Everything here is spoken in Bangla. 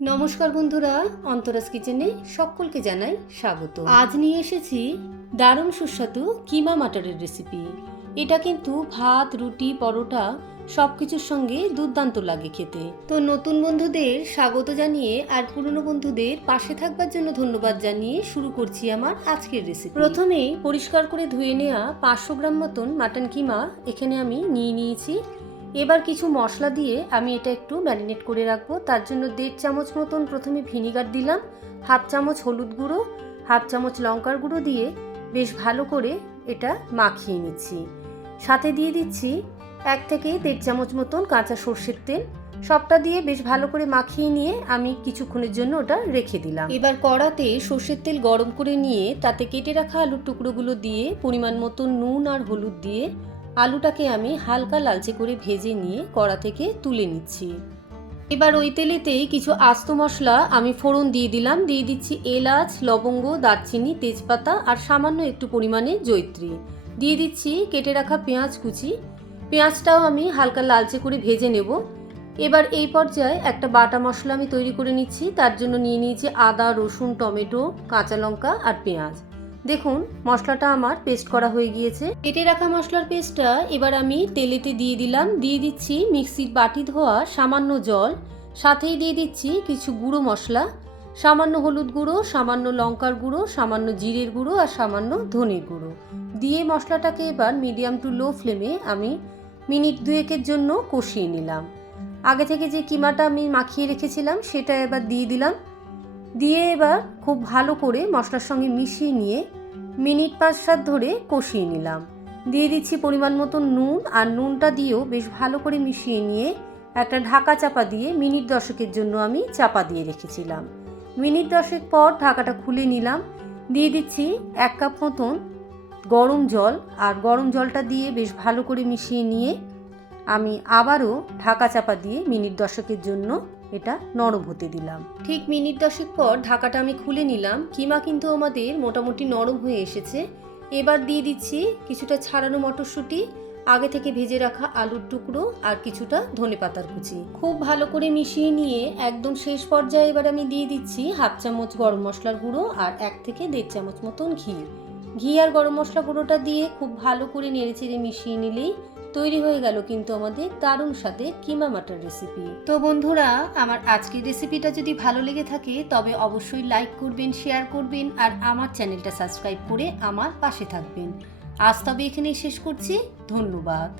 নমস্কার বন্ধুরা, অন্তরাস কিচেনে সকলকে জানাই স্বাগত। আজ নিয়ে এসেছি দারুণ সুস্বাদু কিমা মাটারের রেসিপি। এটা কিন্তু ভাত, রুটি, পরোটা সব কিছুর সঙ্গে দুর্দান্ত লাগে খেতে। তো নতুন বন্ধুদের স্বাগত জানিয়ে আর পুরনো বন্ধুদের পাশে থাকবার জন্য ধন্যবাদ জানিয়ে শুরু করছি আমার আজকের রেসিপি। প্রথমেই পরিষ্কার করে ধুয়ে নেওয়া 500 গ্রাম মতন মাটন কিমা এখানে আমি নিয়ে নিয়েছি। এবার কিছু মশলা দিয়ে আমি এটা একটু ম্যারিনেট করে রাখবো। তার জন্য 1.5 চামচ মতন প্রথমে ভিনিগার দিলাম, 1/2 চামচ হলুদ গুঁড়ো, 1/2 চামচ লঙ্কার গুঁড়ো দিয়ে বেশ ভালো করে এটা মাখিয়ে নিচ্ছি। সাথে দিয়ে দিচ্ছি 1 থেকে 1.5 চামচ মতন কাঁচা সর্ষের তেল। সবটা দিয়ে বেশ ভালো করে মাখিয়ে নিয়ে আমি কিছুক্ষণের জন্য ওটা রেখে দিলাম। এবার কড়াতে সর্ষের তেল গরম করে নিয়ে তাতে কেটে রাখা আলুর টুকরোগুলো দিয়ে পরিমাণ মতো নুন আর হলুদ দিয়ে আলুটাকে আমি হালকা লালচে করে ভেজে নিয়ে কড়া থেকে তুলে নিচ্ছি। এবার ওই তেলেতেই কিছু আস্ত মশলা আমি ফোড়ন দিয়ে দিলাম। দিয়ে দিচ্ছি এলাচ, লবঙ্গ, দারচিনি, তেজপাতা আর সামান্য একটু পরিমাণে জয়িত্রী। দিয়ে দিচ্ছি কেটে রাখা পেঁয়াজ কুচি। পেঁয়াজটাও আমি হালকা লালচে করে ভেজে নেব। এবার এই পর্যায়ে একটা বাটা মশলা আমি তৈরি করে নিচ্ছি। তার জন্য নিয়ে নিয়েছি আদা, রসুন, টমেটো, কাঁচা লঙ্কা আর পেঁয়াজ। দেখুন মশলাটা আমার পেস্ট করা হয়ে গিয়েছে। কেটে রাখা মশলার পেস্টটা এবার আমি তেলেতে দিয়ে দিলাম। দিয়ে দিচ্ছি মিক্সির বাটি ধোয়া সামান্য জল, সাথেই দিয়ে দিচ্ছি কিছু গুঁড়ো মশলা, সামান্য হলুদ গুঁড়ো, সামান্য লঙ্কার গুঁড়ো, সামান্য জিরের গুঁড়ো আর সামান্য ধনের গুঁড়ো দিয়ে মশলাটাকে এবার মিডিয়াম টু লো ফ্লেমে আমি মিনিট 2-এর জন্য কষিয়ে নিলাম। আগে থেকে যে কিমাটা আমি মাখিয়ে রেখেছিলাম সেটা এবার দিয়ে দিলাম। দিয়ে এবার খুব ভালো করে মশলার সঙ্গে মিশিয়ে নিয়ে মিনিট 5-7 ধরে কষিয়ে নিলাম। দিয়ে দিচ্ছি পরিমাণ মতো নুন, আর নুনটা দিয়েও বেশ ভালো করে মিশিয়ে নিয়ে একটা ঢাকা চাপা দিয়ে মিনিট 10-এর জন্য আমি চাপা দিয়ে রেখেছিলাম। মিনিট 10 পর ঢাকাটা খুলে নিলাম। দিয়ে দিচ্ছি 1 কাপ মতন গরম জল, আর গরম জলটা দিয়ে বেশ ভালো করে মিশিয়ে নিয়ে আমি আবারও ঢাকা চাপা দিয়ে মিনিট 10-এর জন্য এটা নরম হতে দিলাম। ঠিক মিনিট 10 পর ঢাকাটা আমি খুলে নিলাম। কিমা কিন্তু আমাদের মোটামুটি নরম হয়ে এসেছে। এবার দিয়ে দিচ্ছি কিছুটা ছাড়ানো মটরশুঁটি, আগে থেকে ভেজে রাখা আলুর টুকরো আর কিছুটা ধনেপাতার কুচি। খুব ভালো করে মিশিয়ে নিয়ে একদম শেষ পর্যায়ে এবার আমি দিয়ে দিচ্ছি 1/2 চামচ গরম মশলার গুঁড়ো আর 1 থেকে 1.5 চামচ মতন ঘি আর গরম মশলা গুঁড়োটা দিয়ে খুব ভালো করে নেড়েচেড়ে মিশিয়ে নিলেই তৈরি হয়ে গেল কিন্তু আমাদের দারুণ স্বাদের কিমা মাটার রেসিপি। তো বন্ধুরা, আমার আজকের রেসিপিটা যদি ভালো লেগে থাকে তবে অবশ্যই লাইক করবেন, শেয়ার করবেন আর আমার চ্যানেলটা সাবস্ক্রাইব করে আমার পাশে থাকবেন। আজ তবে এখানেই শেষ করছি। ধন্যবাদ।